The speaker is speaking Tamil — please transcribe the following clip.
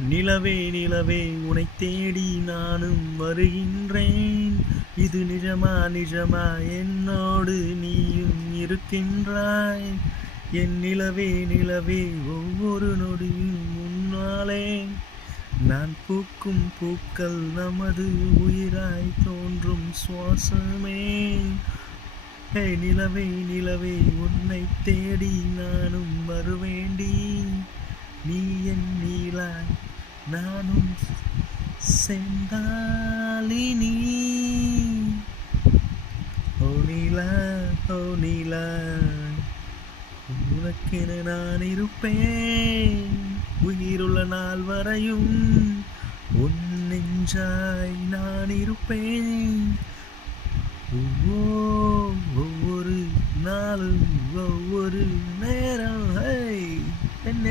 நிலவே நிலவே உனைத் தேடி நானும் வருகின்றேன். இது நிஜமா நிஜமா என்னோடு நீயும் இருக்கின்றாய். என் நிலவே நிலவே ஒவ்வொரு நொடியும் முன்னாலே நான் பூக்கும் பூக்கள் நமது உயிராய் தோன்றும் சுவாசமே. ஹே நிலவே நிலவே உன்னை தேடி நானும் வருவேண்டி. நீ என் நீலாய் நானும் செந்தாலினி. ஓ நீலா ஓ நீலா உனக்கென நான் இருப்பேன். உயிருள்ள நாள் வரையும் உன் நெஞ்சாய் நான் இருப்பேன். ஒவ்வொரு நாளும் ஒவ்வொரு நேரம். என்ன